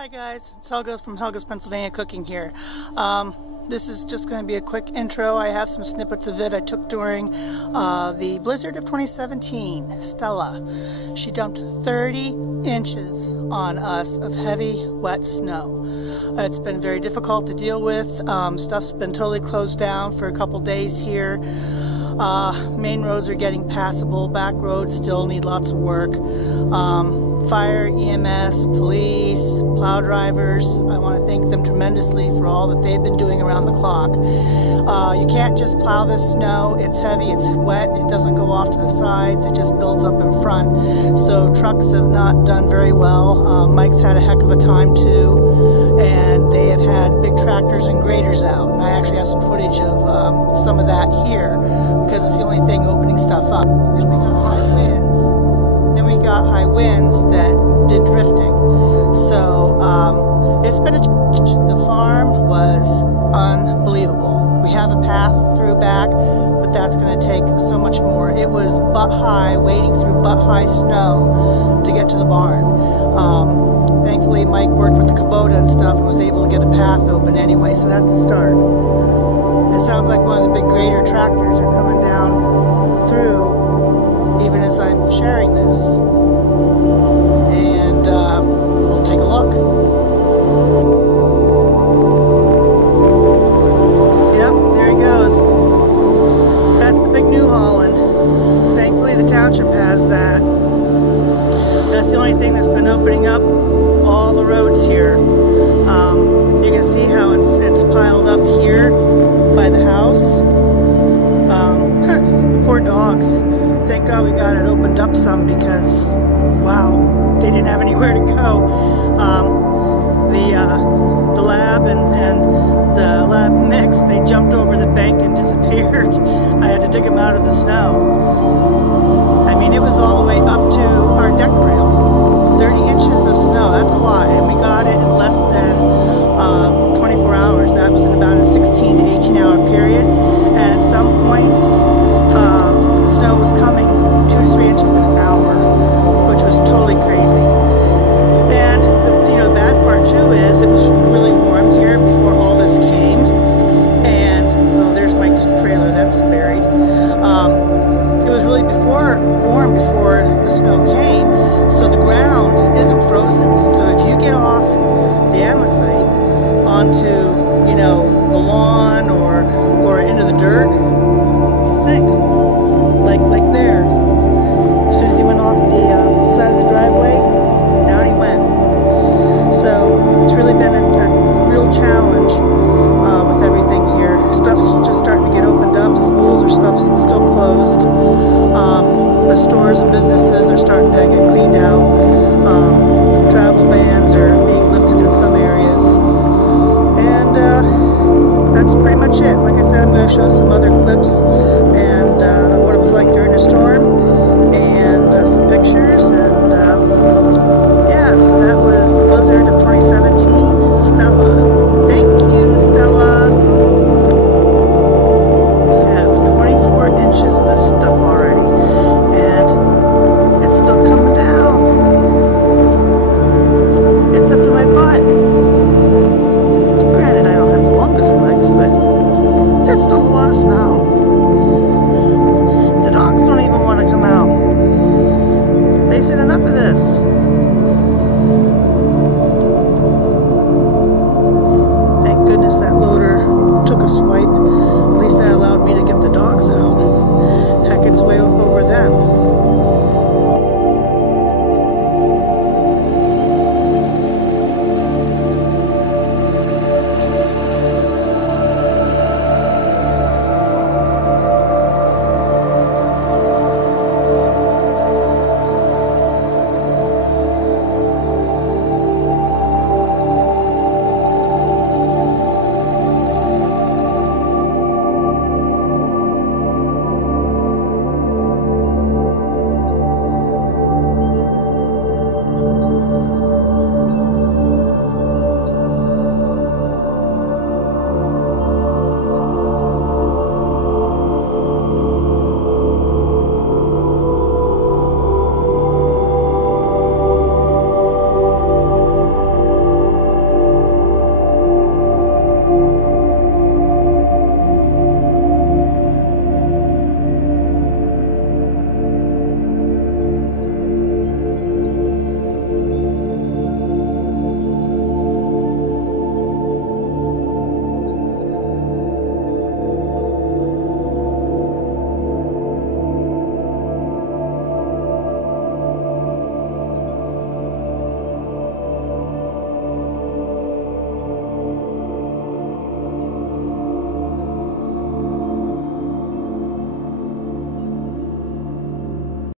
Hi guys, it's Helga from Helga's Pennsylvania Cooking here. This is just going to be a quick intro. I have some snippets of it I took during the blizzard of 2017. Stella. She dumped 30 inches on us of heavy, wet snow. It's been very difficult to deal with. Stuff's been totally closed down for a couple days here. Main roads are getting passable. Back roads still need lots of work. Fire, EMS, police, plow drivers, I want to thank them tremendously for all that they've been doing around the clock. You can't just plow this snow. It's heavy, it's wet, it doesn't go off to the sides, it just builds up in front. So trucks have not done very well. Mike's had a heck of a time too, and they have had big tractors and graders out. And I actually have some footage of some of that here because it's the only thing opening stuff up. And then we got high winds. High winds that did drifting. So it's been a challenge. The farm was unbelievable. We have a path through back, but that's going to take so much more. It was butt high, wading through butt high snow to get to the barn. Thankfully Mike worked with the Kubota and stuff and was able to get a path open anyway, so that's the start. It sounds like one of the big grader tractors are coming down through even as I'm sharing this, and we'll take a look. Yep, there he goes. That's the big New Holland. Thankfully the township has that. That's the only thing that's been opening up all the roads here. You can see how it's piled up here by the house. Poor dogs. Thank God we got it opened up some because, wow, they didn't have anywhere to go. The lab and the lab mix, they jumped over the bank and disappeared. I had to dig them out of the snow. I mean, it was all the way up to our deck rail. 30 inches of snow, that's a lot, and we got it in less than 24 hours. That was in about a 16 to 18 hour period, and at some points, snow was coming 2 to 3 inches an hour, which was totally crazy. And the bad part too is it was really warm here before all this came. And well, there's Mike's trailer that's buried. It was really warm before the snow came, so the ground isn't frozen. So if you get off the Amosite onto the lawn or into the dirt, you sink. Like there. As soon as he went off the side of the driveway, down he went. So it's really been a real challenge with everything here. Stuff's just starting to get opened up. Schools or stuff's still closed. The stores and businesses are starting to get cleaned out. Travel bans are being lifted in some areas. And that's pretty much it. Like I said, I'm going to show some other clips and what it was like during the storm, and some pictures, and yeah, so that was the blizzard of 2017. Stella. Thank you, Stella. We have 24 inches of this stuff already, and it's still coming down. It's up to my butt. Granted, I don't have the longest legs, but that's still a lot of snow. The dogs don't even want to come out. They said enough of this.